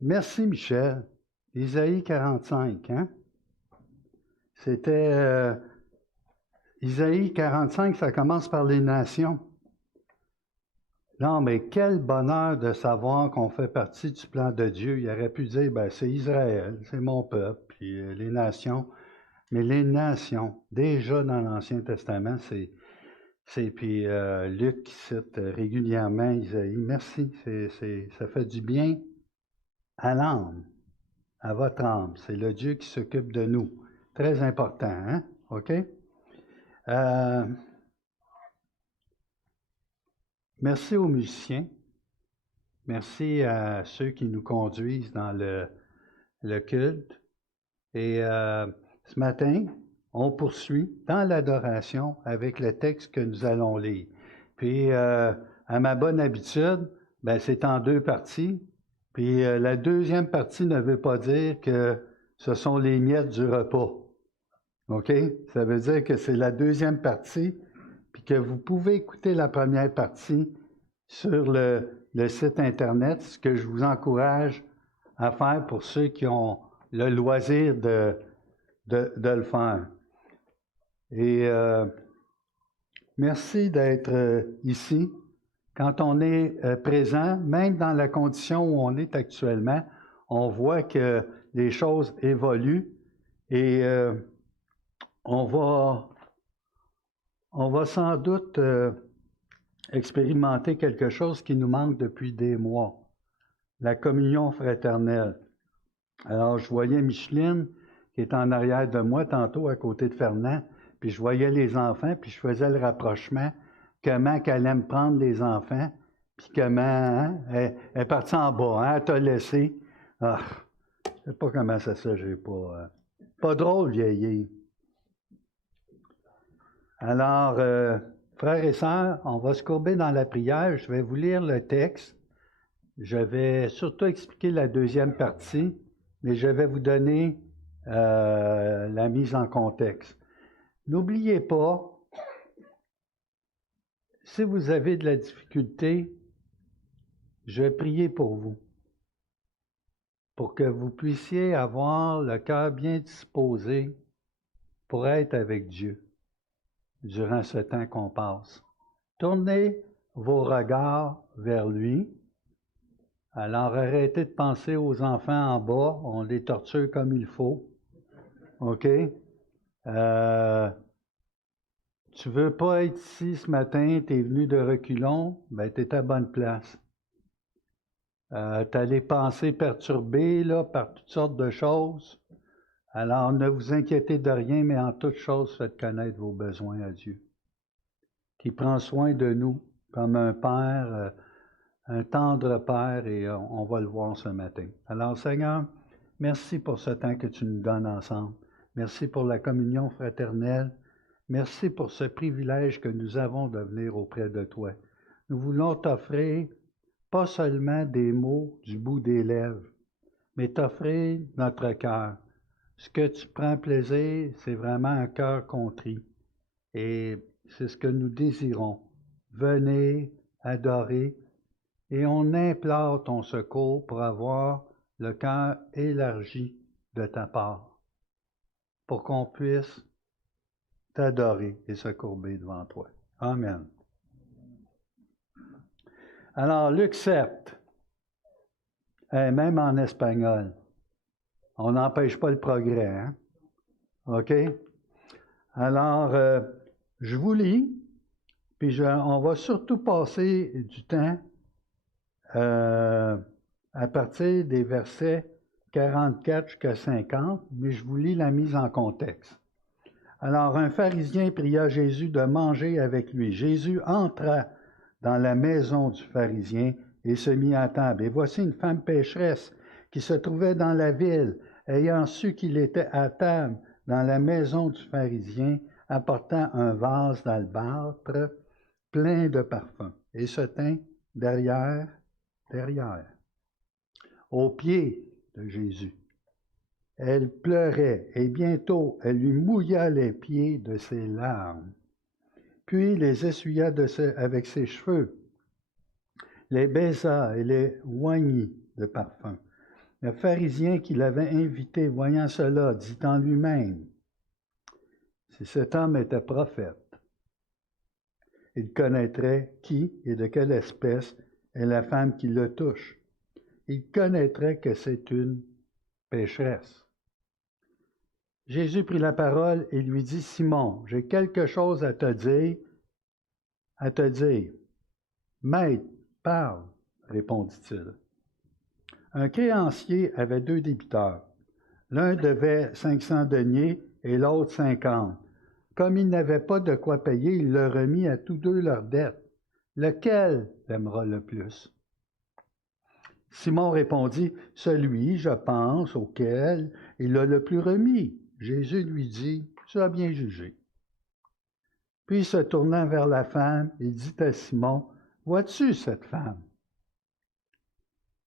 Merci, Michel. Isaïe 45, hein? C'était Isaïe 45, ça commence par les nations. Non, mais quel bonheur de savoir qu'on fait partie du plan de Dieu. Il aurait pu dire, ben, c'est Israël, c'est mon peuple, puis les nations. Mais les nations, déjà dans l'Ancien Testament, puis Luc qui cite régulièrement Isaïe. Merci, ça fait du bien à l'âme, à votre âme. C'est le Dieu qui s'occupe de nous. Très important, hein? OK? Merci aux musiciens. Merci à ceux qui nous conduisent dans le culte. Et ce matin, on poursuit dans l'adoration avec le texte que nous allons lire. Puis, à ma bonne habitude, ben, c'est en deux parties. Puis, la deuxième partie ne veut pas dire que ce sont les miettes du repas. OK? Ça veut dire que c'est la deuxième partie, puis que vous pouvez écouter la première partie sur le site Internet, ce que je vous encourage à faire pour ceux qui ont le loisir de le faire. Et merci d'être ici. Quand on est présent, même dans la condition où on est actuellement, on voit que les choses évoluent et on va sans doute expérimenter quelque chose qui nous manque depuis des mois, la communion fraternelle. Alors, je voyais Micheline qui est en arrière de moi tantôt à côté de Fernand, puis je voyais les enfants, puis je faisais le rapprochement, comment qu'elle aime prendre les enfants, puis comment hein, elle est partie en bas, hein, elle t'a laissé. Ah, je sais pas comment ça se fait, j'ai pas... pas drôle, vieillir. Alors, frères et sœurs, on va se courber dans la prière. Je vais vous lire le texte. Je vais surtout expliquer la deuxième partie, mais je vais vous donner la mise en contexte. N'oubliez pas, si vous avez de la difficulté, je vais prier pour vous, pour que vous puissiez avoir le cœur bien disposé pour être avec Dieu durant ce temps qu'on passe. Tournez vos regards vers lui. Alors, arrêtez de penser aux enfants en bas, on les torture comme il faut. OK? Tu veux pas être ici ce matin, tu es venu de reculons, ben tu es à bonne place. Tu as les pensées perturbées là, par toutes sortes de choses. Alors, ne vous inquiétez de rien, mais en toutes choses, faites connaître vos besoins à Dieu, qui prend soin de nous comme un père, un tendre père, et on va le voir ce matin. Alors, Seigneur, merci pour ce temps que tu nous donnes ensemble. Merci pour la communion fraternelle. Merci pour ce privilège que nous avons de venir auprès de toi. Nous voulons t'offrir pas seulement des mots du bout des lèvres, mais t'offrir notre cœur. Ce que tu prends plaisir, c'est vraiment un cœur contrit. Et c'est ce que nous désirons. Venez adorer et on implore ton secours pour avoir le cœur élargi de ta part, pour qu'on puisse t'adorer et se courber devant toi. Amen. Alors, Luc 7, même en espagnol, on n'empêche pas le progrès, hein? OK? Alors, je vous lis, puis on va surtout passer du temps à partir des versets 44 jusqu'à 50, mais je vous lis la mise en contexte. Alors, un pharisien pria Jésus de manger avec lui. Jésus entra dans la maison du pharisien et se mit à table. Et voici une femme pécheresse qui se trouvait dans la ville, ayant su qu'il était à table dans la maison du pharisien, apportant un vase d'albâtre plein de parfums, et se tint derrière, aux pieds de Jésus. Elle pleurait, et bientôt elle lui mouilla les pieds de ses larmes, puis les essuya avec ses cheveux, les baisa et les oignit de parfum. Le pharisien qui l'avait invité, voyant cela, dit en lui-même, si cet homme était prophète, il connaîtrait qui et de quelle espèce est la femme qui le touche. Il connaîtrait que c'est une pécheresse. Jésus prit la parole et lui dit, Simon, j'ai quelque chose à te dire. Maître, parle, répondit-il. Un créancier avait 2 débiteurs. L'un devait 500 deniers et l'autre 50. Comme il n'avait pas de quoi payer, il leur remit à tous 2 leurs dettes. Lequel l'aimera le plus? Simon répondit, celui, je pense, auquel il a le plus remis. Jésus lui dit, tu as bien jugé. Puis, se tournant vers la femme, il dit à Simon, vois-tu cette femme?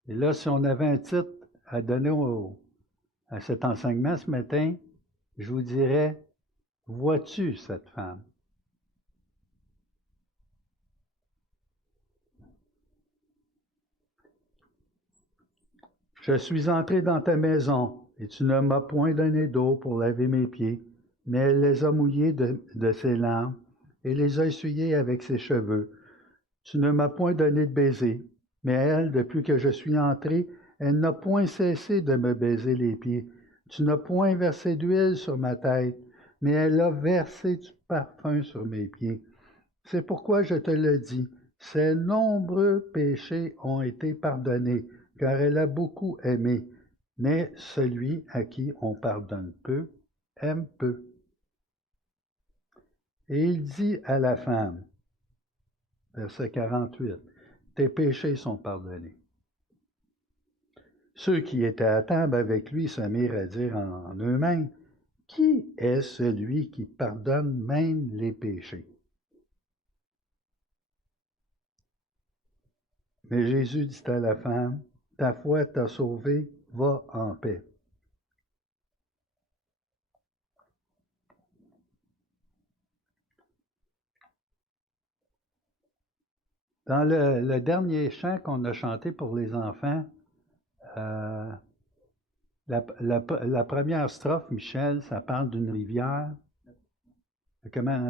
Et là, si on avait un titre à donner à cet enseignement ce matin, je vous dirais, vois-tu cette femme? Je suis entré dans ta maison, et tu ne m'as point donné d'eau pour laver mes pieds, mais elle les a mouillés de ses larmes, et les a essuyés avec ses cheveux. Tu ne m'as point donné de baiser, mais elle, depuis que je suis entré, elle n'a point cessé de me baiser les pieds. Tu n'as point versé d'huile sur ma tête, mais elle a versé du parfum sur mes pieds. C'est pourquoi je te le dis, ses nombreux péchés ont été pardonnés, car elle a beaucoup aimé. Mais celui à qui on pardonne peu, aime peu. Et il dit à la femme, verset 48, tes péchés sont pardonnés. Ceux qui étaient à table avec lui se mirent à dire en eux-mêmes, qui est celui qui pardonne même les péchés? Mais Jésus dit à la femme, ta foi t'a sauvée, va en paix. Dans le dernier chant qu'on a chanté pour les enfants, la première strophe, Michel, ça parle d'une rivière.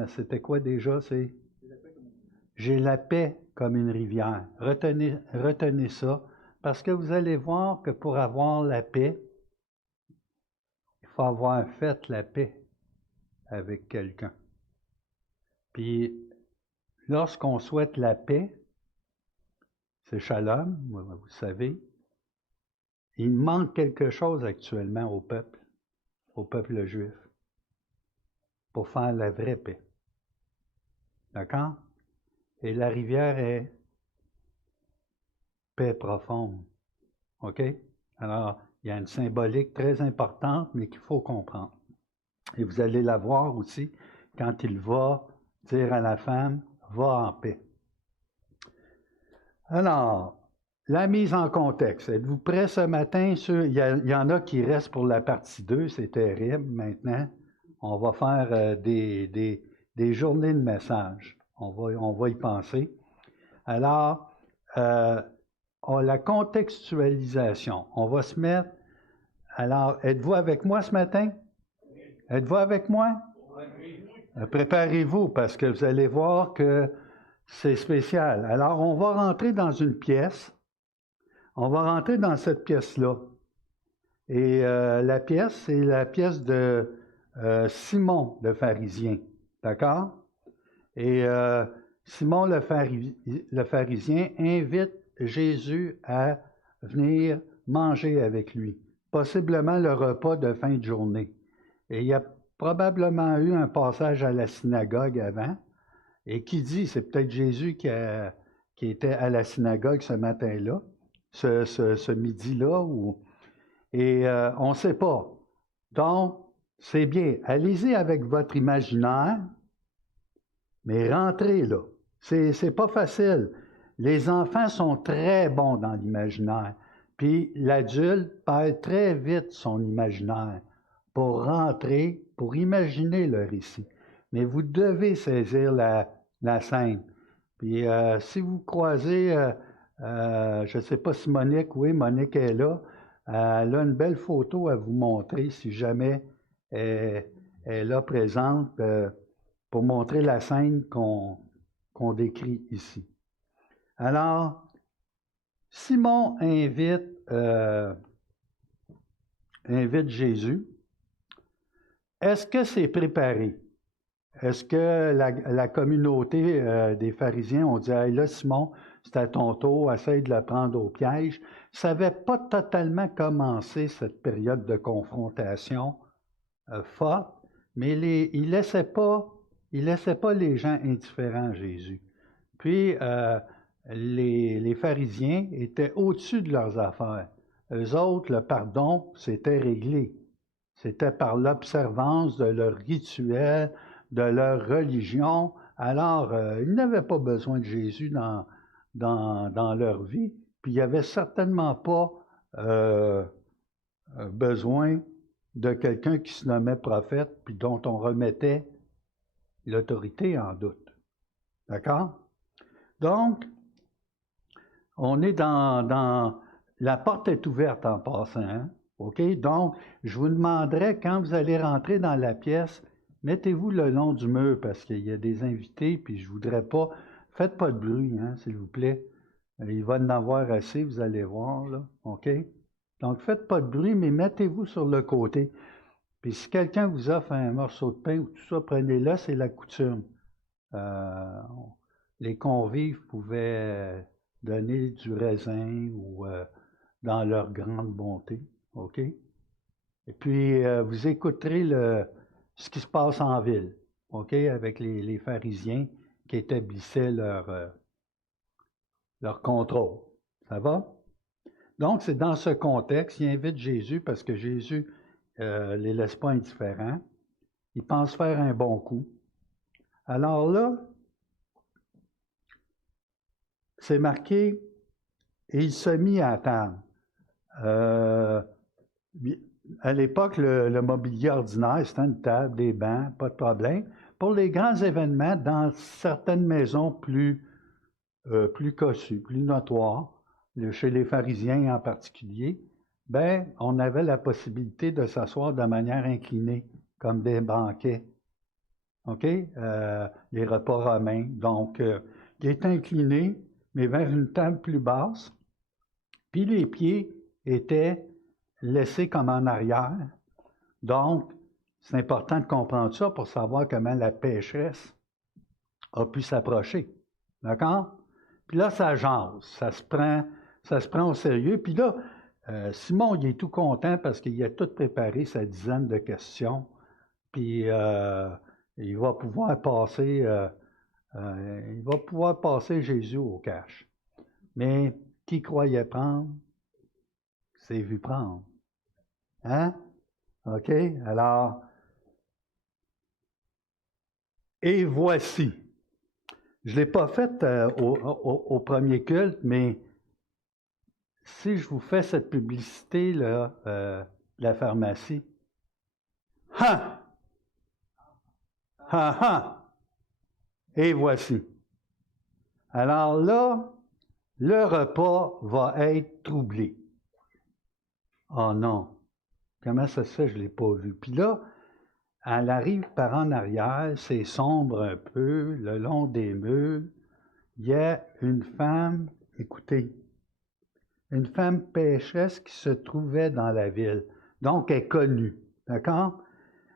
C'était quoi déjà? C'est j'ai la paix comme une rivière. Retenez ça, parce que vous allez voir que pour avoir la paix, il faut avoir fait la paix avec quelqu'un. Puis, lorsqu'on souhaite la paix, c'est shalom, vous savez, il manque quelque chose actuellement au peuple juif, pour faire la vraie paix. D'accord? Et la rivière est paix profonde. OK? Alors, il y a une symbolique très importante, mais qu'il faut comprendre. Et vous allez la voir aussi quand il va dire à la femme, va en paix. Alors, la mise en contexte. Êtes-vous prêts ce matin? Il y en a qui restent pour la partie 2, c'est terrible maintenant. On va faire des journées de messages. On va y penser. Alors, la contextualisation. On va se mettre. Alors, êtes-vous avec moi ce matin? Êtes-vous avec moi? Préparez-vous parce que vous allez voir que c'est spécial. Alors, on va rentrer dans une pièce. On va rentrer dans cette pièce-là. Et la pièce, c'est la pièce de Simon le pharisien. D'accord? Et Simon le pharisien invite Jésus à venir manger avec lui, possiblement le repas de fin de journée. Et il y a probablement eu un passage à la synagogue avant, et qui dit, c'est peut-être Jésus qui était à la synagogue ce matin-là, ce midi-là, et on ne sait pas. Donc, c'est bien, allez-y avec votre imaginaire, mais rentrez là. C'est pas facile. Les enfants sont très bons dans l'imaginaire. Puis l'adulte perd très vite son imaginaire pour rentrer, pour imaginer le récit. Mais vous devez saisir la scène. Puis si vous croisez, je ne sais pas si Monique, oui, Monique est là. Elle a une belle photo à vous montrer si jamais elle est là présente pour montrer la scène qu'on décrit ici. Alors, Simon invite Jésus. Est-ce que c'est préparé? Est-ce que la communauté des pharisiens ont dit hey, « là, Simon, c'est à ton tour, essaye de le prendre au piège ». Ça n'avait pas totalement commencé cette période de confrontation forte, mais il ne laissait pas les gens indifférents à Jésus. Puis, les pharisiens étaient au-dessus de leurs affaires. Eux autres, le pardon, c'était réglé. C'était par l'observance de leur rituel, de leur religion. Alors, ils n'avaient pas besoin de Jésus dans leur vie. Puis, il n'y avait certainement pas besoin de quelqu'un qui se nommait prophète, puis dont on remettait l'autorité en doute. D'accord? Donc, on est dans la porte est ouverte en passant, hein? OK? Donc, je vous demanderais, quand vous allez rentrer dans la pièce, mettez-vous le long du mur parce qu'il y a des invités, puis je ne voudrais pas... Faites pas de bruit, hein, s'il vous plaît. Il va en avoir assez, vous allez voir, là. OK? Donc, faites pas de bruit, mais mettez-vous sur le côté. Puis si quelqu'un vous offre un morceau de pain ou tout ça, prenez-le, c'est la coutume. Les convives pouvaient donner du raisin ou dans leur grande bonté, OK? Et puis, vous écouterez ce qui se passe en ville, OK? Avec les pharisiens qui établissaient leur contrôle. Ça va? Donc, c'est dans ce contexte, il invite Jésus parce que Jésus ne les laisse pas indifférents. Il pense faire un bon coup. Alors là, c'est marqué, et il se mit à table. À l'époque, le mobilier ordinaire, c'était une table, des bancs, pas de problème. Pour les grands événements, dans certaines maisons plus cossues, plus notoires, chez les pharisiens en particulier, ben, on avait la possibilité de s'asseoir de manière inclinée, comme des banquets. OK? Les repas romains. Donc, il est incliné, mais vers une table plus basse. Puis les pieds étaient laissés comme en arrière. Donc, c'est important de comprendre ça pour savoir comment la pécheresse a pu s'approcher. D'accord? Puis là, ça jase, ça se prend au sérieux. Puis là, Simon, il est tout content parce qu'il a tout préparé sa dizaine de questions. Puis il va pouvoir passer Jésus au cash. Mais qui croyait prendre, s'est vu prendre. Hein? OK? Alors, et voici. Je ne l'ai pas fait au premier culte, mais si je vous fais cette publicité, là, la pharmacie, ha! Ha ha! Et voici. Alors là, le repas va être troublé. Oh non! Comment ça se fait? Je ne l'ai pas vu. Puis là, elle arrive par en arrière, c'est sombre un peu, le long des murs. Il y a une femme, écoutez, une femme pécheresse qui se trouvait dans la ville. Donc, elle est connue. D'accord?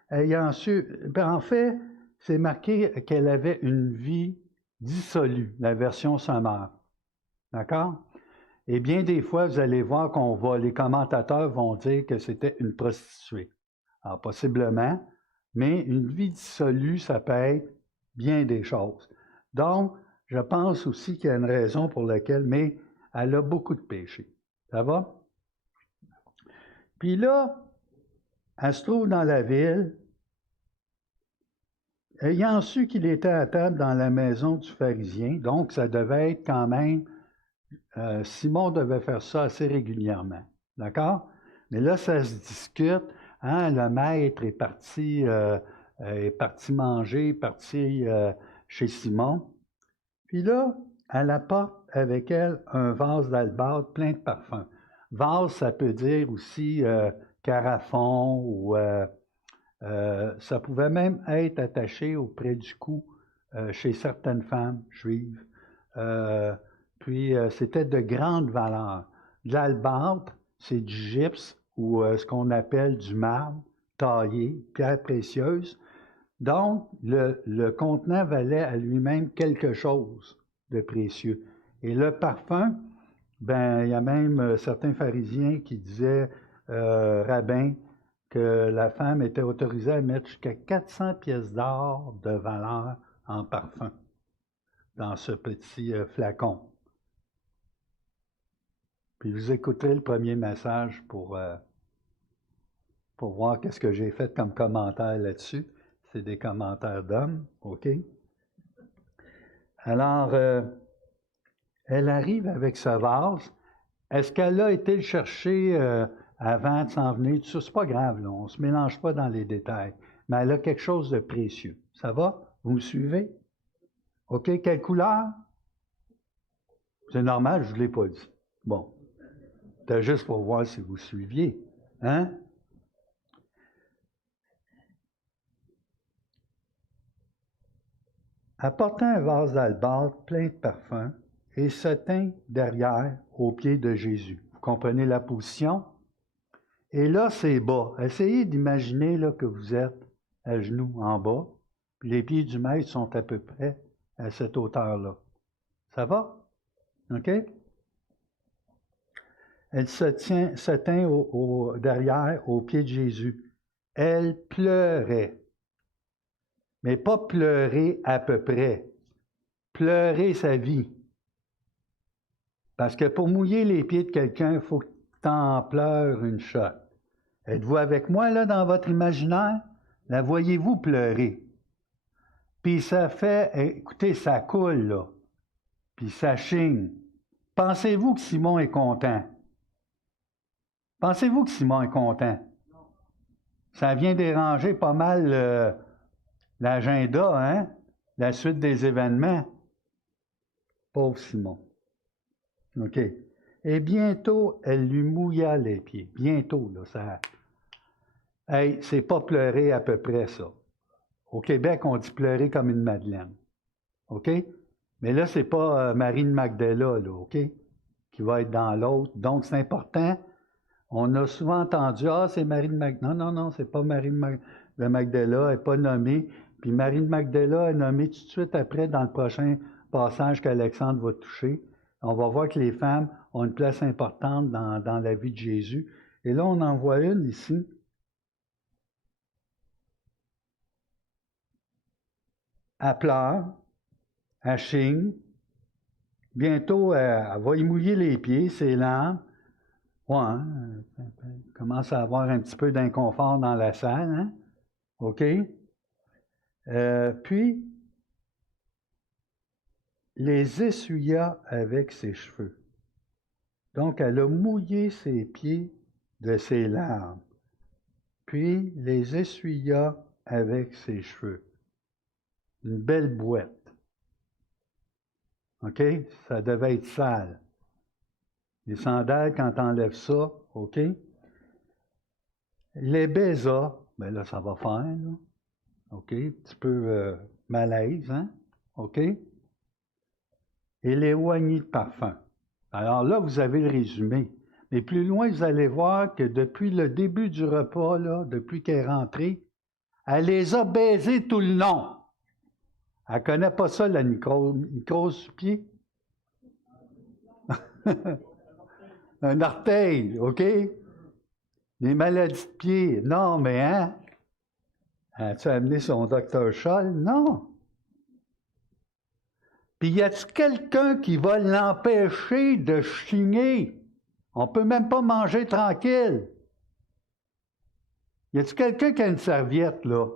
Ayant su, en fait, c'est marqué qu'elle avait une vie dissolue, la version sommaire. D'accord? Et bien des fois, vous allez voir les commentateurs vont dire que c'était une prostituée. Alors, possiblement, mais une vie dissolue, ça peut être bien des choses. Donc, je pense aussi qu'il y a une raison pour laquelle, mais elle a beaucoup de péchés. Ça va? Puis là, elle se trouve dans la ville. Ayant su qu'il était à table dans la maison du pharisien, donc ça devait être quand même, Simon devait faire ça assez régulièrement. D'accord? Mais là, ça se discute. Hein, le maître est parti manger, est parti chez Simon. Puis là, elle apporte avec elle un vase d'albâtre plein de parfums. Vase, ça peut dire aussi carafon ou ça pouvait même être attaché auprès du cou chez certaines femmes juives. Puis c'était de grande valeur. De l'albâtre, c'est du gypse ou ce qu'on appelle du marbre taillé, pierre précieuse. Donc, le contenant valait à lui-même quelque chose de précieux. Et le parfum, ben, il y a même certains pharisiens qui disaient, rabbin, que la femme était autorisée à mettre jusqu'à 400 pièces d'or de valeur en parfum dans ce petit flacon. Puis vous écouterez le premier message pour voir qu'est-ce que j'ai fait comme commentaire là-dessus. C'est des commentaires d'hommes, OK? Alors, elle arrive avec ce vase. Est-ce qu'elle a été le chercher avant de s'en venir? Tout ça, c'est pas grave, là. On ne se mélange pas dans les détails. Mais elle a quelque chose de précieux. Ça va? Vous me suivez? OK? Quelle couleur? C'est normal, je ne vous l'ai pas dit. Bon. C'était juste pour voir si vous suiviez. Hein? Apportant un vase d'albâtre plein de parfums et se tint derrière aux pieds de Jésus. Vous comprenez la position? Et là, c'est bas. Essayez d'imaginer là, que vous êtes à genoux en bas, puis les pieds du maître sont à peu près à cette hauteur-là. Ça va? OK? Elle se tint derrière aux pieds de Jésus. Elle pleurait. Mais pas pleurer à peu près. Pleurer sa vie. Parce que pour mouiller les pieds de quelqu'un, il faut que tu en pleures une shot. Êtes-vous avec moi, là, dans votre imaginaire? La voyez-vous pleurer? Puis ça fait, écoutez, ça coule, là. Puis ça chigne. Pensez-vous que Simon est content? Pensez-vous que Simon est content? Ça vient déranger pas mal l'agenda, hein? La suite des événements. Pauvre Simon. OK. Et bientôt, elle lui mouilla les pieds. Bientôt, là, ça... Hey, c'est pas pleurer à peu près, ça. Au Québec, on dit pleurer comme une madeleine. OK? Mais là, c'est pas Marie de Magdala, là, OK? Qui va être dans l'autre. Donc, c'est important. On a souvent entendu, c'est Marie de Magdala. Non, non, non, c'est pas Marie de Magdala, elle n'est pas nommée. Puis Marie de Magdala est nommée tout de suite après dans le prochain passage qu'Alexandre va toucher. On va voir que les femmes ont une place importante dans la vie de Jésus. Et là, on en voit une ici. Elle pleure, elle chigne. Bientôt, elle va y mouiller les pieds, ses larmes. Ouais, elle commence à avoir un petit peu d'inconfort dans la salle, hein? OK? Puis, les essuya avec ses cheveux. Donc, elle a mouillé ses pieds de ses larmes. Puis, les essuya avec ses cheveux. Une belle boîte. OK? Ça devait être sale. Les sandales, quand tu enlèves ça, OK? Les baisa, bien là, ça va faire, là. OK? Un petit peu malaise, hein? OK? Et les oignies de parfum. Alors là, vous avez le résumé. Mais plus loin, vous allez voir que depuis le début du repas, là, depuis qu'elle est rentrée, elle les a baisés tout le long. Elle ne connaît pas ça, la nécrose du pied. Un orteil, OK? Les maladies de pied. Non, mais hein? As-tu amené son docteur Scholl? Non. Puis y a-t-il quelqu'un qui va l'empêcher de chigner? On ne peut même pas manger tranquille. Y a-t-il quelqu'un qui a une serviette, là?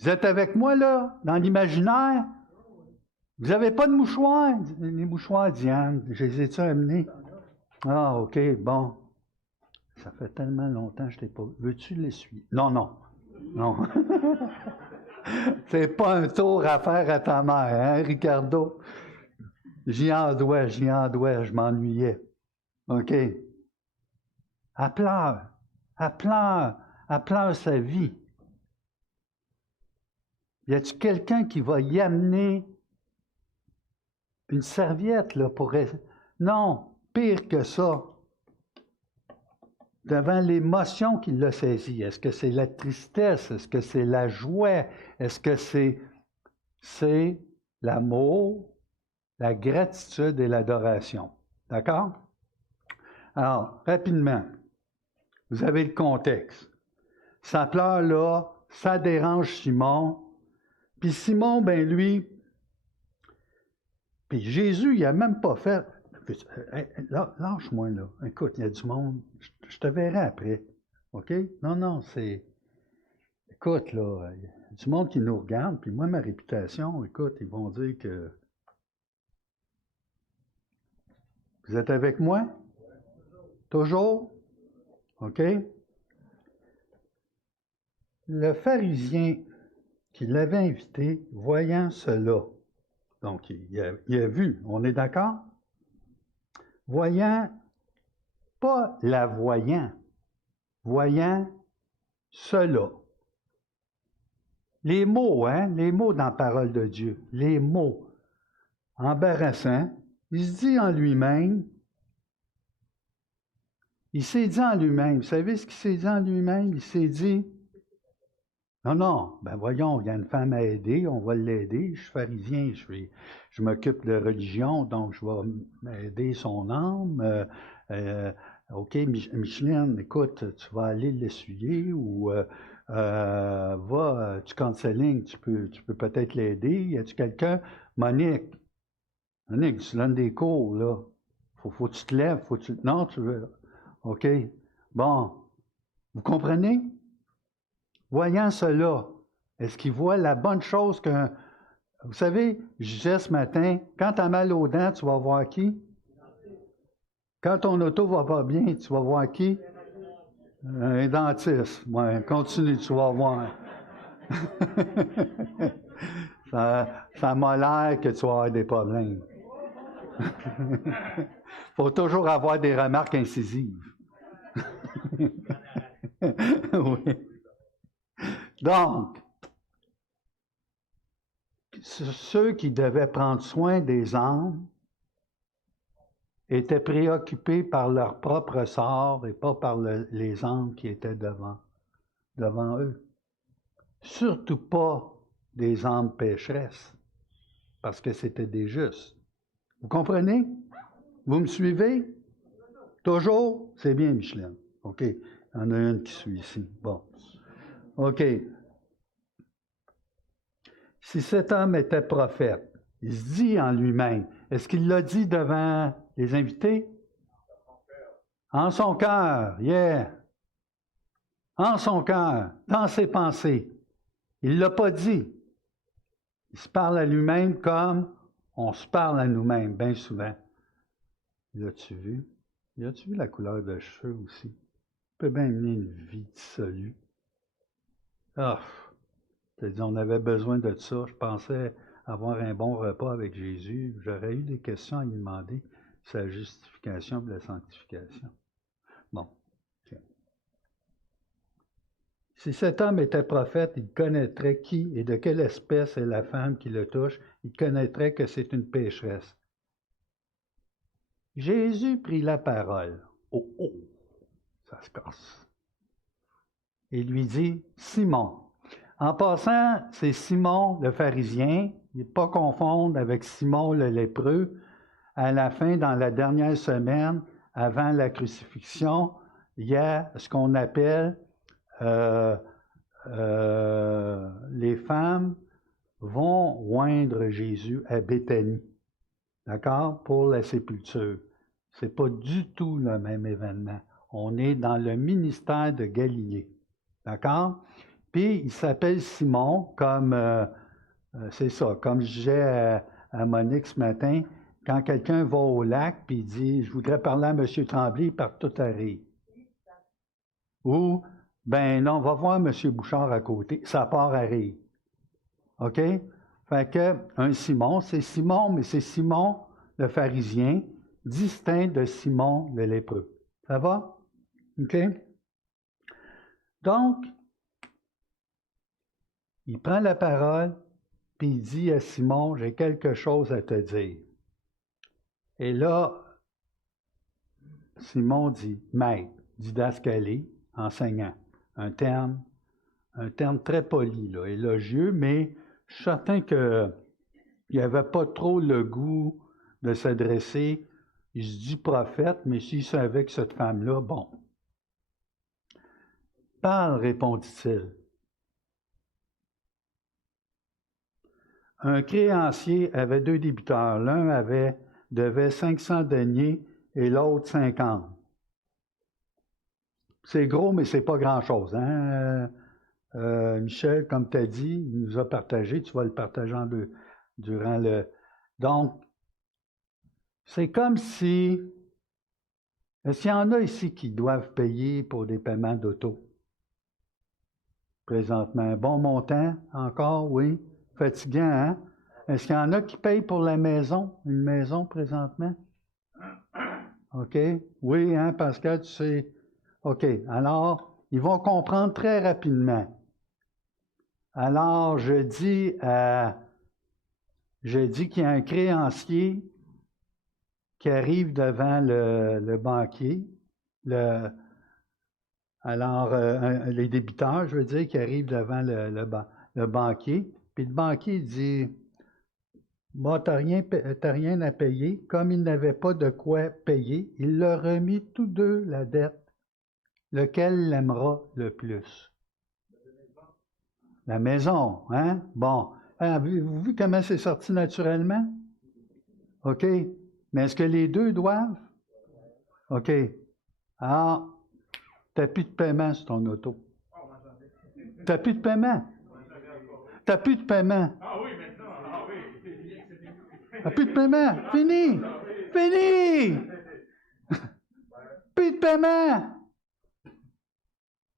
Vous êtes avec moi, là, dans l'imaginaire? Vous n'avez pas de mouchoir? Les mouchoirs, Diane, je les ai-tu amenés? Ah, OK, bon. Ça fait tellement longtemps que je t'ai pas... Veux-tu l'essuyer? Non, non. Non. C'est pas un tour à faire à ta mère, hein, Ricardo? J'y en dois, je m'ennuyais. OK. Elle pleure. Elle pleure. Elle pleure sa vie. Y a-t-il quelqu'un qui va y amener une serviette là, pour... Non, pire que ça. Devant l'émotion qui l'a saisi. Est-ce que c'est la tristesse? Est-ce que c'est la joie? Est-ce que c'est l'amour, la gratitude et l'adoration? D'accord? Alors, rapidement, vous avez le contexte. Ça pleure là, ça dérange Simon. Puis Simon, ben lui, puis Jésus, il n'a même pas fait... Lâche-moi là. Écoute, il y a du monde. Je te verrai après. OK? Non, c'est... Écoute, là, il y a du monde qui nous regarde, puis moi, ma réputation, écoute, ils vont dire que... Vous êtes avec moi? Toujours? OK? Le pharisien qui l'avait invité, voyant cela, donc il a vu, on est d'accord? Voyant, pas la voyant, voyant cela. Les mots, les mots dans la parole de Dieu, les mots embarrassants, il se dit en lui-même, il s'est dit en lui-même, vous savez ce qu'il s'est dit en lui-même? Il s'est dit, non, ben voyons, il y a une femme à aider, on va l'aider, je suis pharisien, je m'occupe de religion, donc je vais aider son âme. OK, Micheline, écoute, tu vas aller l'essuyer ou va, tu comptes sa ligne, tu peux peut-être l'aider. Y a-tu quelqu'un? Monique, tu donnes des cours, là. Faut que tu te lèves, non, tu veux. OK. Bon. Vous comprenez? Voyant cela, est-ce qu'il voit la bonne chose que... Vous savez, je disais ce matin, quand tu as mal aux dents, tu vas voir qui? Quand ton auto va pas bien, tu vas voir qui? Un dentiste. Ouais, continue, tu vas voir. ça m'a l'air que tu vas avoir des problèmes. Faut toujours avoir des remarques incisives. Oui. Donc, ceux qui devaient prendre soin des âmes étaient préoccupés par leur propre sort et pas par les âmes qui étaient devant eux. Surtout pas des âmes pécheresses, parce que c'était des justes. Vous comprenez? Vous me suivez? Toujours? C'est bien, Micheline. OK. Il y en a une qui suit ici. Bon. OK. Si cet homme était prophète, il se dit en lui-même, est-ce qu'il l'a dit devant les invités? En son cœur, yeah. En son cœur, dans ses pensées. Il ne l'a pas dit. Il se parle à lui-même comme on se parle à nous-mêmes, bien souvent. L'as-tu vu? As-tu vu la couleur de cheveux aussi? Il peut bien mener une vie dissolue. Ah! C'est-à-dire, on avait besoin de ça. Je pensais avoir un bon repas avec Jésus. J'aurais eu des questions à lui demander sa justification et la sanctification. Bon. Okay. Si cet homme était prophète, il connaîtrait qui et de quelle espèce est la femme qui le touche. Il connaîtrait que c'est une pécheresse. Jésus prit la parole. Oh, ça se casse. Et lui dit, Simon. En passant, c'est Simon le pharisien. Il ne faut pas confondre avec Simon le lépreux. À la fin, dans la dernière semaine, avant la crucifixion, il y a ce qu'on appelle les femmes vont oindre Jésus à Béthanie, d'accord, pour la sépulture. Ce n'est pas du tout le même événement. On est dans le ministère de Galilée, d'accord? Puis, il s'appelle Simon, comme, c'est ça, comme je disais à Monique ce matin, quand quelqu'un va au lac, puis il dit, je voudrais parler à M. Tremblay, par tout arrive. Ou, ben non, va voir M. Bouchard à côté, ça part arrive. OK? Fait que, un Simon, c'est Simon, mais c'est Simon le pharisien, distinct de Simon le lépreux. Ça va? OK? Donc, il prend la parole, puis il dit à Simon, j'ai quelque chose à te dire. Et là, Simon dit, maître, didascalie, enseignant. Un terme très poli, là, élogieux, mais je suis certain qu'il n'avait pas trop le goût de s'adresser. Il se dit prophète, mais s'il savait que cette femme-là, bon. Parle, répondit-il. Un créancier avait 2 débiteurs. L'un devait 500 deniers et l'autre 50. C'est gros, mais c'est pas grand-chose. Hein? Michel, comme tu as dit, il nous a partagé. Tu vas le partager en deux durant le... Donc, c'est comme si... Est-ce qu'il y en a ici qui doivent payer pour des paiements d'auto? Présentement. Un bon montant, encore, oui. Fatigant, hein? Est-ce qu'il y en a qui payent pour la maison? Une maison présentement? OK? Oui, hein, Pascal, tu sais. OK. Alors, ils vont comprendre très rapidement. Alors, je dis qu'il y a un créancier qui arrive devant le banquier. Les débiteurs, je veux dire, qui arrivent devant le banquier. Puis le banquier dit, bon, t'as rien à payer. Comme il n'avait pas de quoi payer, il leur remit tous deux la dette. Lequel l'aimera le plus? La maison, hein? Bon. Avez-vous vu comment c'est sorti naturellement? OK. Mais est-ce que les deux doivent? OK. Alors, tu n'as plus de paiement sur ton auto. Tu n'as plus de paiement. Tu n'as plus de paiement. Ah oui, maintenant. Ah oui. Tu n'as plus de paiement. Fini. Fini. Plus de paiement.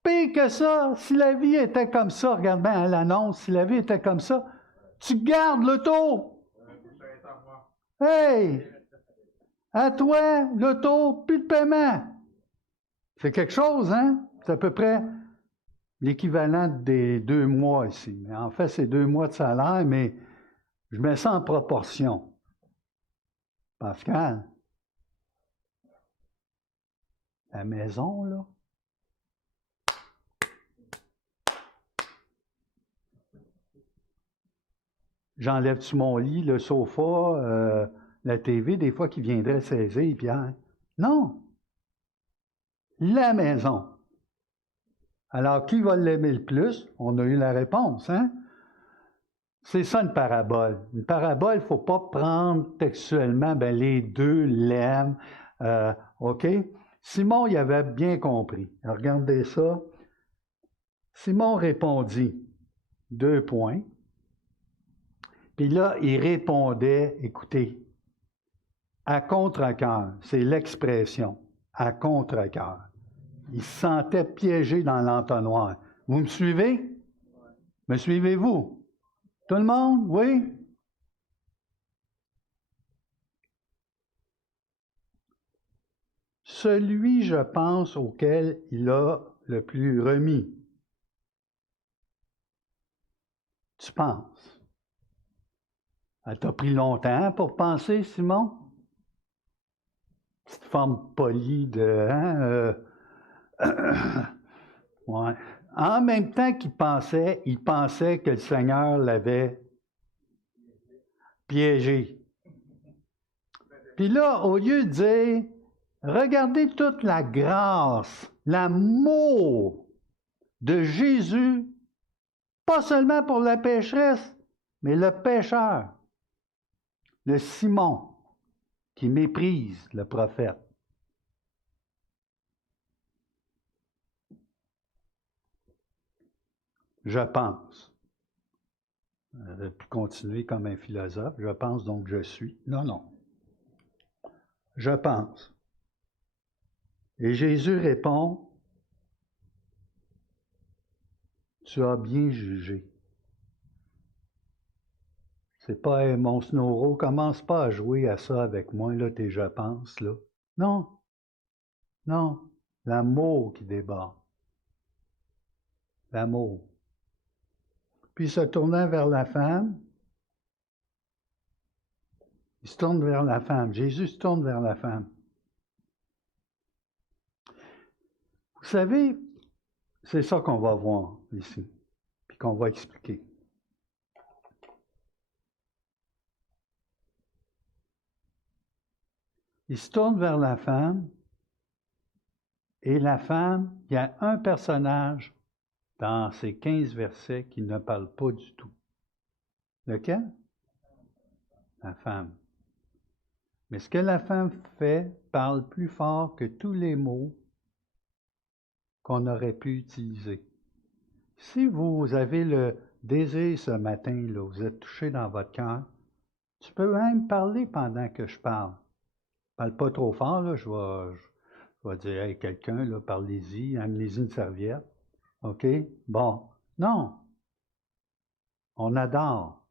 Pire que ça, si la vie était comme ça, regarde bien l'annonce, si la vie était comme ça, tu gardes l'auto. Hey! À toi, l'auto, plus de paiement. C'est quelque chose, hein? C'est à peu près l'équivalent des 2 mois ici. Mais en fait, c'est 2 mois de salaire, mais je mets ça en proportion. Pascal, la maison, là, j'enlève-tu mon lit, le sofa, la TV, des fois, qui viendrait saisir, Pierre? Non! La maison. Alors, qui va l'aimer le plus? On a eu la réponse, hein? C'est ça une parabole. Une parabole, il ne faut pas prendre textuellement, ben les deux l'aiment. OK? Simon, il avait bien compris. Regardez ça. Simon répondit, 2 points. Puis là, il répondait, écoutez, à contre-cœur, c'est l'expression, à contre-cœur. Il se sentait piégé dans l'entonnoir. Vous me suivez? Me suivez-vous? Tout le monde? Oui? Celui, je pense, auquel il a le plus remis. Tu penses? Elle t'a pris longtemps pour penser, Simon? Petite forme polie de... Hein, ouais. En même temps qu'il pensait, il pensait que le Seigneur l'avait piégé. Puis là, au lieu de dire, regardez toute la grâce, l'amour de Jésus, pas seulement pour la pécheresse, mais le pécheur, le Simon, qui méprise le prophète. Je pense. Puis continuer comme un philosophe. Je pense donc je suis. Non, non. Je pense. Et Jésus répond, tu as bien jugé. C'est pas hey, mon snoro, commence pas à jouer à ça avec moi, là, tes je pense, là. Non. Non. L'amour qui déborde. L'amour. Puis se tournant vers la femme, il se tourne vers la femme. Jésus se tourne vers la femme. Vous savez, c'est ça qu'on va voir ici, puis qu'on va expliquer. Il se tourne vers la femme, et la femme, il y a un personnage dans ces 15 versets qui ne parle pas du tout. Lequel? La femme. Mais ce que la femme fait parle plus fort que tous les mots qu'on aurait pu utiliser. Si vous avez le désir ce matin, là, vous êtes touché dans votre cœur, tu peux même parler pendant que je parle. Parle pas trop fort, là, je vais dire, hey, quelqu'un, là, parlez-y, amenez-y une serviette. OK? Bon. Non. On adore.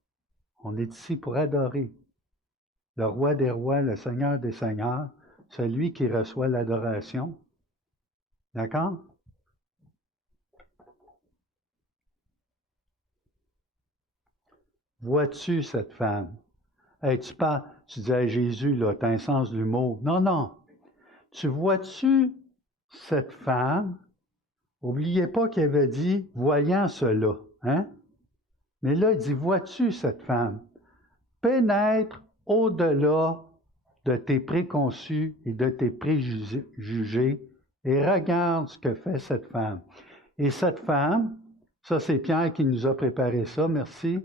On est ici pour adorer. Le roi des rois, le Seigneur des seigneurs, celui qui reçoit l'adoration. D'accord? Vois-tu cette femme? Hey, tu dis à Jésus, là, tu as un sens de l'humour. Non, non. Tu vois-tu cette femme? N'oubliez pas qu'il avait dit, voyant cela. Hein? Mais là, il dit, vois-tu cette femme? Pénètre au-delà de tes préconçus et de tes préjugés et regarde ce que fait cette femme. Et cette femme, ça c'est Pierre qui nous a préparé ça, merci.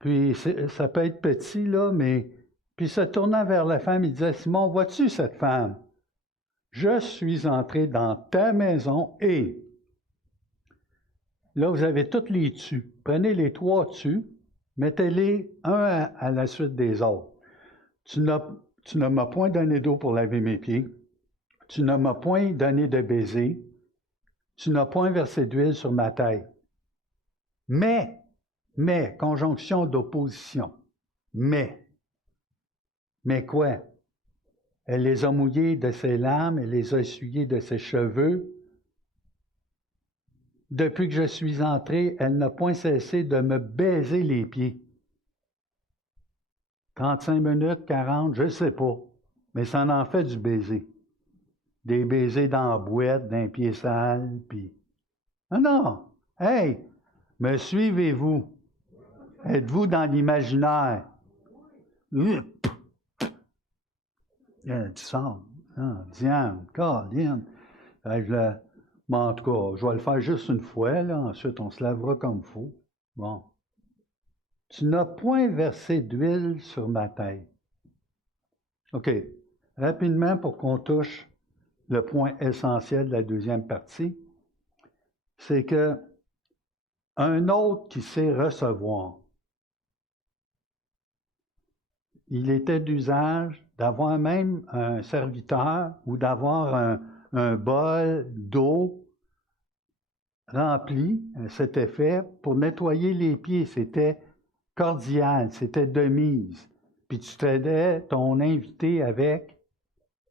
Puis ça peut être petit, là, mais puis se tournant vers la femme, il disait, Simon, vois-tu cette femme? Je suis entré dans ta maison et là, vous avez tous les tu. Prenez les 3 tu, mettez-les un à la suite des autres. Tu ne m'as point donné d'eau pour laver mes pieds. Tu ne m'as point donné de baiser. Tu n'as point versé d'huile sur ma tête. Mais, conjonction d'opposition. Mais quoi? Elle les a mouillés de ses larmes, elle les a essuyés de ses cheveux. Depuis que je suis entré, elle n'a point cessé de me baiser les pieds. 35 minutes, 40, je ne sais pas. Mais ça en fait du baiser. Des baisers dans la boîte, d'un pied sale, puis... Non, non! Hey! Me suivez-vous? Êtes-vous dans l'imaginaire? Il y a du sang. Diane, Caroline. En tout cas, je vais le faire juste une fois, là. Ensuite, on se lavera comme il faut. Bon. Tu n'as point versé d'huile sur ma tête. OK. Rapidement, pour qu'on touche le point essentiel de la deuxième partie, c'est que un autre qui sait recevoir, il était d'usage d'avoir même un serviteur ou d'avoir un bol d'eau rempli, c'était fait pour nettoyer les pieds. C'était cordial, c'était de mise. Puis tu traitais ton invité avec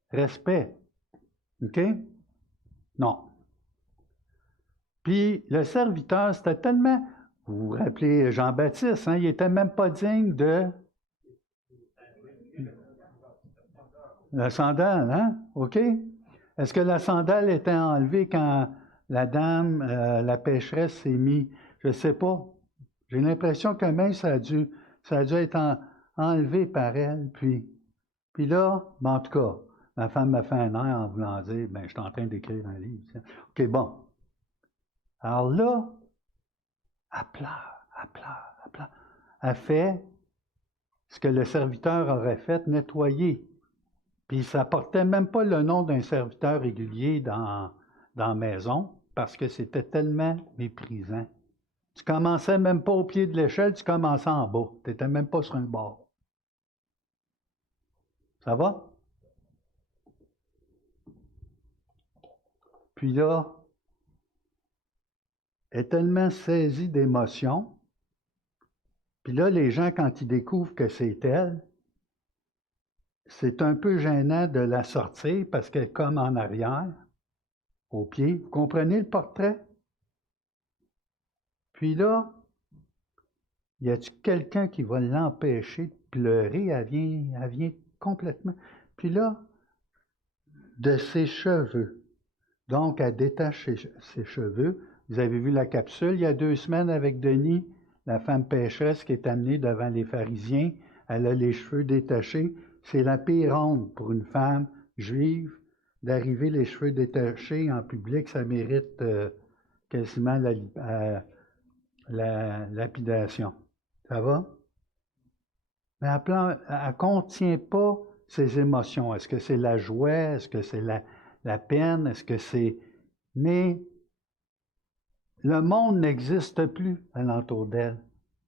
respect. OK? Non. Puis le serviteur, c'était tellement... Vous vous rappelez Jean-Baptiste, hein, il n'était même pas digne de... La sandale, hein? OK? Est-ce que la sandale était enlevée quand la dame, la pécheresse, s'est mise? Je ne sais pas. J'ai l'impression que même ça a dû être enlevé par elle. Puis là, ben en tout cas, ma femme m'a fait un air en voulant dire, ben je suis en train d'écrire un livre. OK, bon. Alors là, elle pleure, elle pleure, elle pleure. Elle fait ce que le serviteur aurait fait, nettoyer. Puis ça portait même pas le nom d'un serviteur régulier dans la maison parce que c'était tellement méprisant. Tu commençais même pas au pied de l'échelle, tu commençais en bas. Tu n'étais même pas sur un bord. Ça va? Puis là, elle est tellement saisie d'émotion. Puis là, les gens, quand ils découvrent que c'est elle, c'est un peu gênant de la sortir parce qu'elle est comme en arrière, au pied. Vous comprenez le portrait? Puis là, y a-t-il quelqu'un qui va l'empêcher de pleurer? Elle vient complètement. Puis là, de ses cheveux. Donc, elle détache ses cheveux. Vous avez vu la capsule il y a 2 semaines avec Denis, la femme pécheresse qui est amenée devant les pharisiens. Elle a les cheveux détachés. C'est la pire honte pour une femme juive d'arriver les cheveux détachés en public. Ça mérite quasiment la lapidation. Ça va? Mais elle ne contient pas ses émotions. Est-ce que c'est la joie? Est-ce que c'est la peine? Est-ce que c'est... Mais le monde n'existe plus alentour d'elle.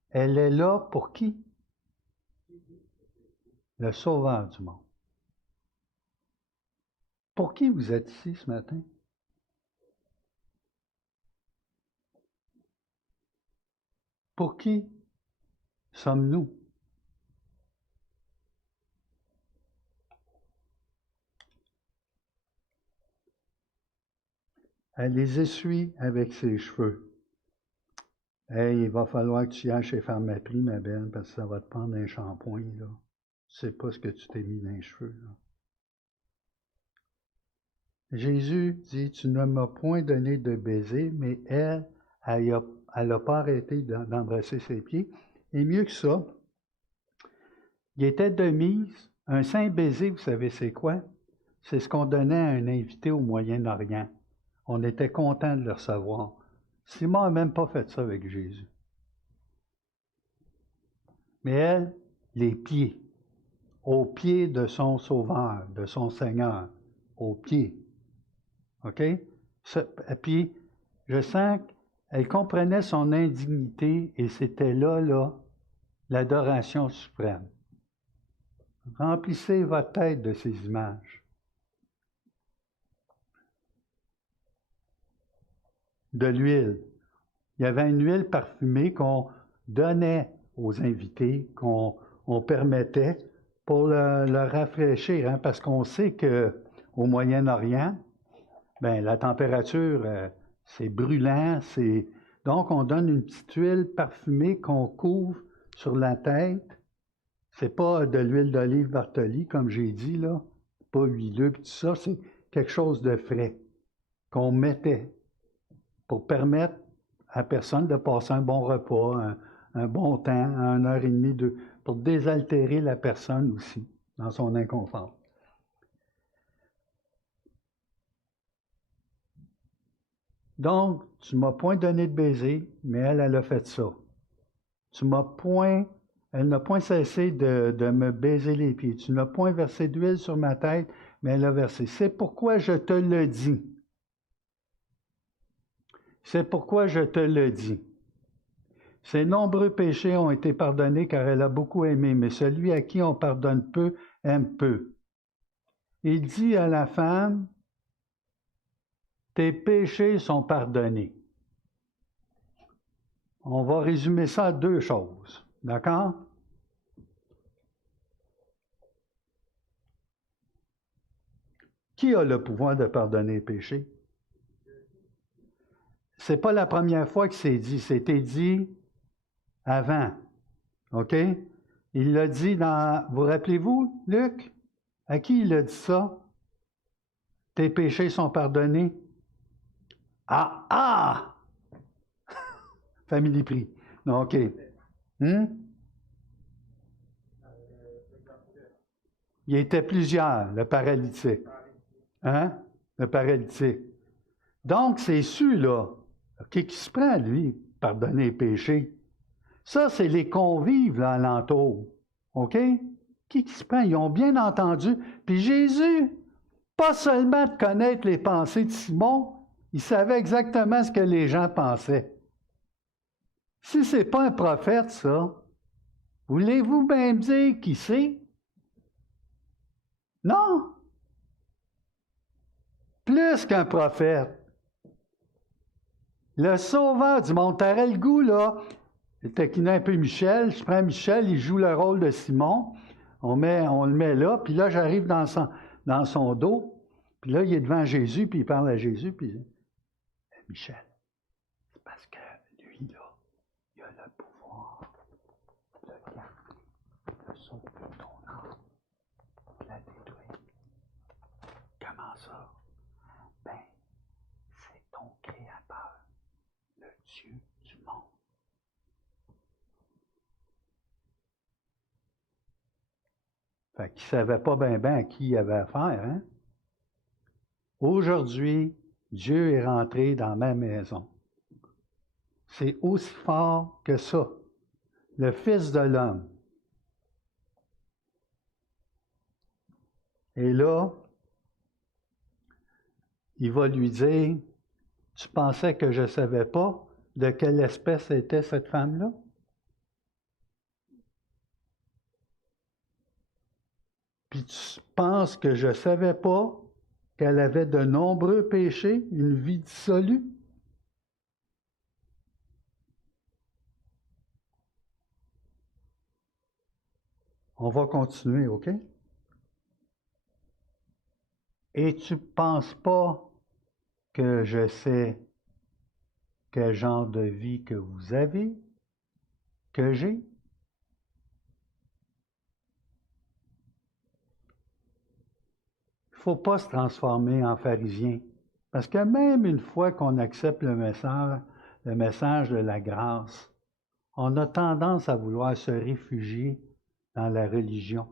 Elle est là pour qui? Le sauveur du monde. Pour qui vous êtes ici ce matin? Pour qui sommes-nous? Elle les essuie avec ses cheveux. Hey, il va falloir que tu ailles chez Pharmaprix, ma belle, parce que ça va te prendre un shampoing, là. Tu sais pas ce que tu t'es mis dans les cheveux, là. Jésus dit, tu ne m'as point donné de baiser, mais elle n'a pas arrêté d'embrasser ses pieds. Et mieux que ça, il était de mise, un saint baiser, vous savez c'est quoi? C'est ce qu'on donnait à un invité au Moyen-Orient. On était content de le recevoir. Simon n'a même pas fait ça avec Jésus. Mais elle, les pieds, aux pieds de son Sauveur, de son Seigneur, aux pieds. OK? Puis, je sens qu'elle comprenait son indignité et c'était là, l'adoration suprême. Remplissez votre tête de ces images. De l'huile. Il y avait une huile parfumée qu'on donnait aux invités, qu'on permettait pour le rafraîchir, hein, parce qu'on sait qu'au Moyen-Orient, ben, la température, c'est brûlant, donc on donne une petite huile parfumée qu'on couvre sur la tête. C'est pas de l'huile d'olive Bartoli, comme j'ai dit, là, pas huileux, puis tout ça, c'est quelque chose de frais qu'on mettait pour permettre à la personne de passer un bon repas, un bon temps, 1h30, pour désaltérer la personne aussi dans son inconfort. Donc, tu ne m'as point donné de baiser, mais elle a fait ça. Elle n'a point cessé de me baiser les pieds. Tu n'as point versé d'huile sur ma tête, mais elle a versé. C'est pourquoi je te le dis. C'est pourquoi je te le dis. Ses nombreux péchés ont été pardonnés car elle a beaucoup aimé, mais celui à qui on pardonne peu aime peu. Il dit à la femme, tes péchés sont pardonnés. On va résumer ça à 2 choses. D'accord? Qui a le pouvoir de pardonner les péchés? C'est pas la première fois que c'est dit. C'était dit avant. OK? Il l'a dit dans... Vous rappelez-vous, Luc? À qui il a dit ça? Tes péchés sont pardonnés. Ah! Ah! Famille Prix. OK. Il était plusieurs, le paralytique. Hein? Le paralytique. Donc, c'est su, là. Qui se prend, lui, pardonner les péchés? Ça, c'est les convives, là, alentour. OK? Qui se prend? Ils ont bien entendu. Puis Jésus, pas seulement de connaître les pensées de Simon, il savait exactement ce que les gens pensaient. Si ce n'est pas un prophète, ça, voulez-vous même dire qui c'est? Non! Plus qu'un prophète. Le sauveur du monde. T'aurais le goût, là, je taquinais un peu Michel, je prends Michel, il joue le rôle de Simon. On le met là, puis là, j'arrive dans son dos, puis là, il est devant Jésus, puis il parle à Jésus, puis il dit, Michel, c'est parce que lui, là, il a le pouvoir de garder, de sauver ton âme, de la détruire. Comment ça? Ben, c'est ton Créateur, le Dieu du monde. Fait qu'il ne savait pas bien à qui il avait affaire, hein? Aujourd'hui, Dieu est rentré dans ma maison. C'est aussi fort que ça. Le Fils de l'homme. Et là, il va lui dire, tu pensais que je ne savais pas de quelle espèce était cette femme-là? Puis tu penses que je ne savais pas qu'elle avait de nombreux péchés, une vie dissolue? On va continuer, OK? Et tu ne penses pas que je sais quel genre de vie que vous avez, que j'ai? Il ne faut pas se transformer en pharisien. Parce que même une fois qu'on accepte le message de la grâce, on a tendance à vouloir se réfugier dans la religion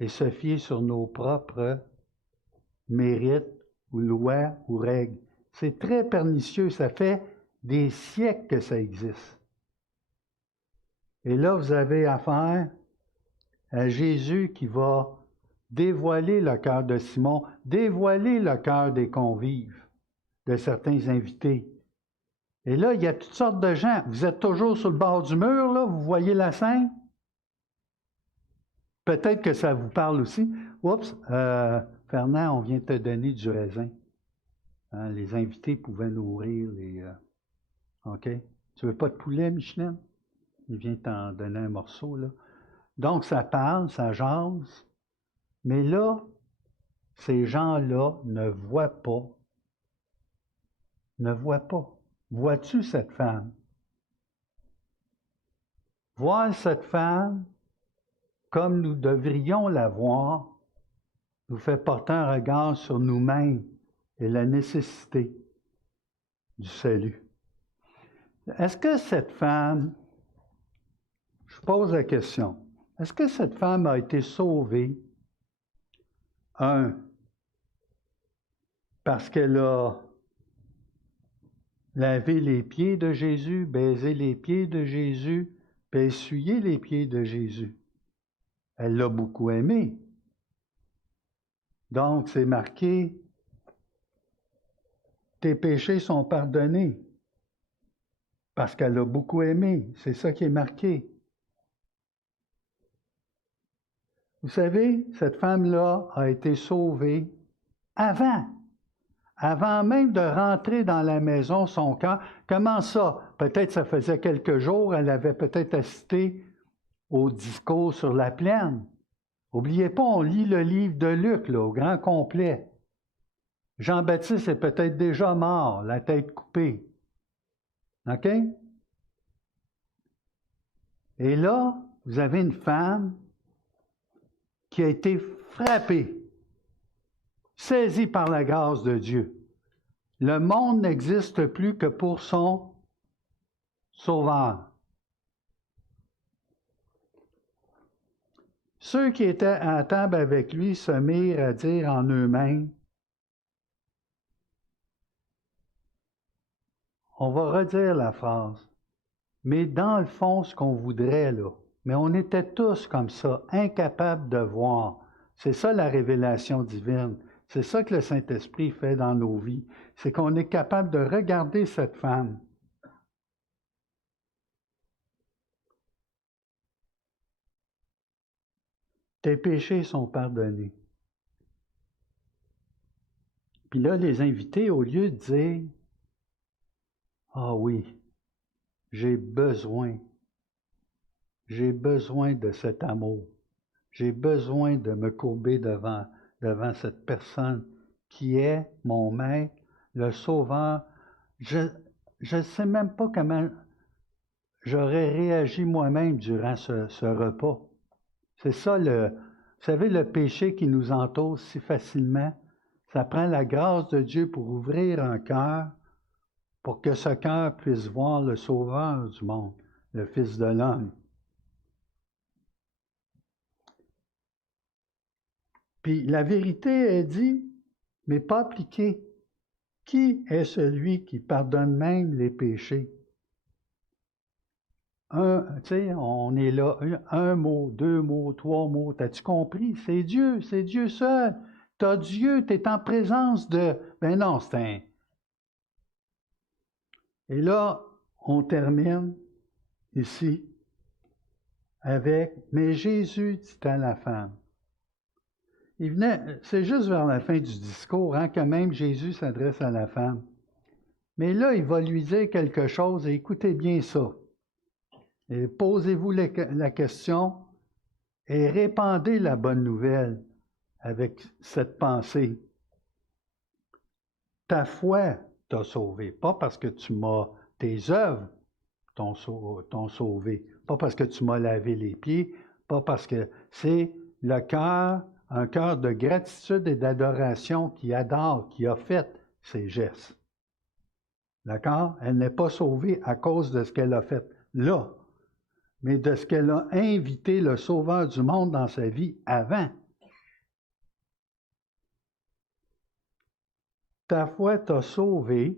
et se fier sur nos propres mérites ou lois ou règles. C'est très pernicieux, ça fait des siècles que ça existe. Et là, vous avez affaire à Jésus qui va dévoiler le cœur de Simon, dévoiler le cœur des convives, de certains invités. Et là, il y a toutes sortes de gens. Vous êtes toujours sur le bord du mur, là, vous voyez la scène? Peut-être que ça vous parle aussi. Oups, Fernand, on vient de te donner du raisin. Hein, les invités pouvaient nourrir les... OK? Tu veux pas de poulet, Micheline? Il vient t'en donner un morceau, là. Donc, ça parle, ça jase. Mais là, ces gens-là ne voient pas. Ne voient pas. Vois-tu cette femme? Voir cette femme comme nous devrions la voir nous fait porter un regard sur nous-mêmes et la nécessité du salut. Est-ce que cette femme, je pose la question, est-ce que cette femme a été sauvée, parce qu'elle a lavé les pieds de Jésus, baisé les pieds de Jésus, puis essuyé les pieds de Jésus? Elle l'a beaucoup aimé. Donc, c'est marqué, tes péchés sont pardonnés, parce qu'elle l'a beaucoup aimé. C'est ça qui est marqué. Vous savez, cette femme-là a été sauvée avant même de rentrer dans la maison, son cœur. Comment ça? Peut-être ça faisait quelques jours, elle avait peut-être assisté au discours sur la plaine. N'oubliez pas, on lit le livre de Luc, là, au grand complet. Jean-Baptiste est peut-être déjà mort, la tête coupée. OK? Et là, vous avez une femme qui a été frappée, saisie par la grâce de Dieu. Le monde n'existe plus que pour son sauveur. Ceux qui étaient à table avec lui se mirent à dire en eux-mêmes, on va redire la phrase, mais dans le fond, ce qu'on voudrait, là, mais on était tous comme ça, incapables de voir. C'est ça la révélation divine. C'est ça que le Saint-Esprit fait dans nos vies. C'est qu'on est capable de regarder cette femme. Tes péchés sont pardonnés. Puis là, les invités, au lieu de dire, ah oui, j'ai besoin de cet amour. J'ai besoin de me courber devant cette personne qui est mon maître, le sauveur. Je ne sais même pas comment j'aurais réagi moi-même durant ce repas. C'est ça vous savez, le péché qui nous entoure si facilement. Ça prend la grâce de Dieu pour ouvrir un cœur, pour que ce cœur puisse voir le Sauveur du monde, le Fils de l'homme. Puis la vérité est dit, mais pas appliquée. Qui est celui qui pardonne même les péchés? Tu sais, on est là, un mot, 2 mots, 3 mots, t'as-tu compris? C'est Dieu seul. T'as Dieu, t'es en présence de... Ben non, c'est un... Et là, on termine ici avec « Mais Jésus dit à la femme ». Il venait, c'est juste vers la fin du discours hein, que même Jésus s'adresse à la femme. Mais là, il va lui dire quelque chose et écoutez bien ça. Et posez-vous la question et répandez la bonne nouvelle avec cette pensée. Ta foi t'a sauvé, pas parce que tes œuvres t'ont sauvé, pas parce que tu m'as lavé les pieds, pas parce que c'est le cœur, un cœur de gratitude et d'adoration qui adore, qui a fait ces gestes. D'accord? Elle n'est pas sauvée à cause de ce qu'elle a fait là, mais de ce qu'elle a invité le Sauveur du monde dans sa vie avant. Ta foi t'a sauvé,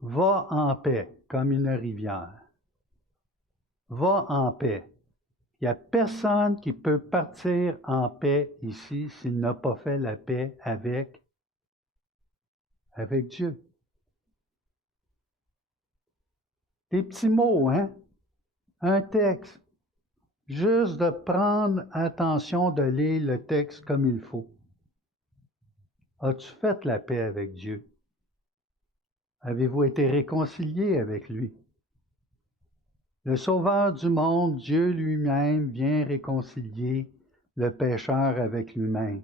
va en paix comme une rivière. Va en paix. Il n'y a personne qui peut partir en paix ici s'il n'a pas fait la paix avec Dieu. Des petits mots, hein? Un texte. Juste de prendre attention de lire le texte comme il faut. As-tu fait la paix avec Dieu? Avez-vous été réconcilié avec lui? Le Sauveur du monde, Dieu lui-même, vient réconcilier le pécheur avec lui-même.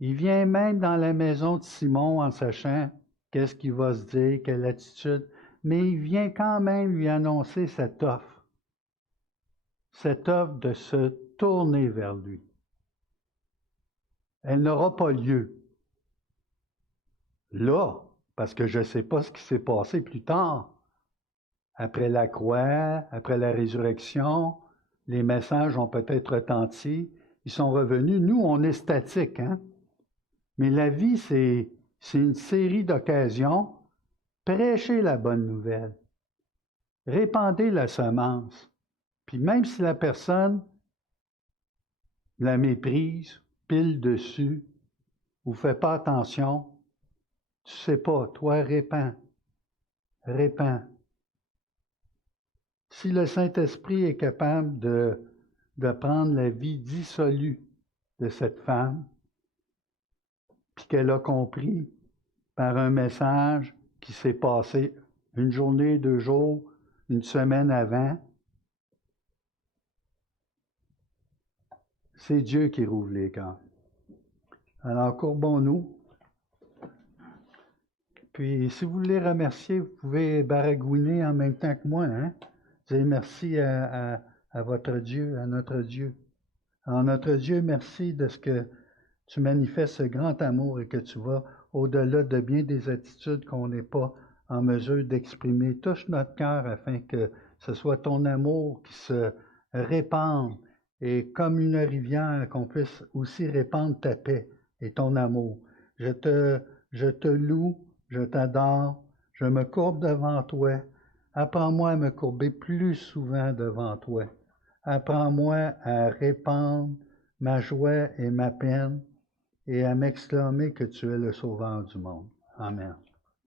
Il vient même dans la maison de Simon en sachant qu'est-ce qu'il va se dire, quelle attitude, mais il vient quand même lui annoncer cette offre de se tourner vers lui. Elle n'aura pas lieu là, parce que je ne sais pas ce qui s'est passé plus tard. Après la croix, après la résurrection, les messages ont peut-être retenti, ils sont revenus. Nous, on est statique, hein? Mais la vie, c'est une série d'occasions. Prêchez la bonne nouvelle. Répandez la semence. Puis même si la personne la méprise, pile dessus, ou ne fait pas attention, tu ne sais pas, toi, répands. Répands. Si le Saint-Esprit est capable de prendre la vie dissolue de cette femme, puis qu'elle a compris par un message qui s'est passé une journée, 2 jours, une semaine avant, c'est Dieu qui rouvre les cœurs. Alors, courbons-nous. Puis, si vous voulez remercier, vous pouvez baragouiner en même temps que moi, hein? Dire merci à votre Dieu, à notre Dieu. Alors, notre Dieu, merci de ce que tu manifestes ce grand amour et que tu vas au-delà de bien des attitudes qu'on n'est pas en mesure d'exprimer. Touche notre cœur afin que ce soit ton amour qui se répande et comme une rivière qu'on puisse aussi répandre ta paix et ton amour. Je te loue, je t'adore, je me courbe devant toi. Apprends-moi à me courber plus souvent devant toi. Apprends-moi à répandre ma joie et ma peine et à m'exclamer que tu es le Sauveur du monde. Amen.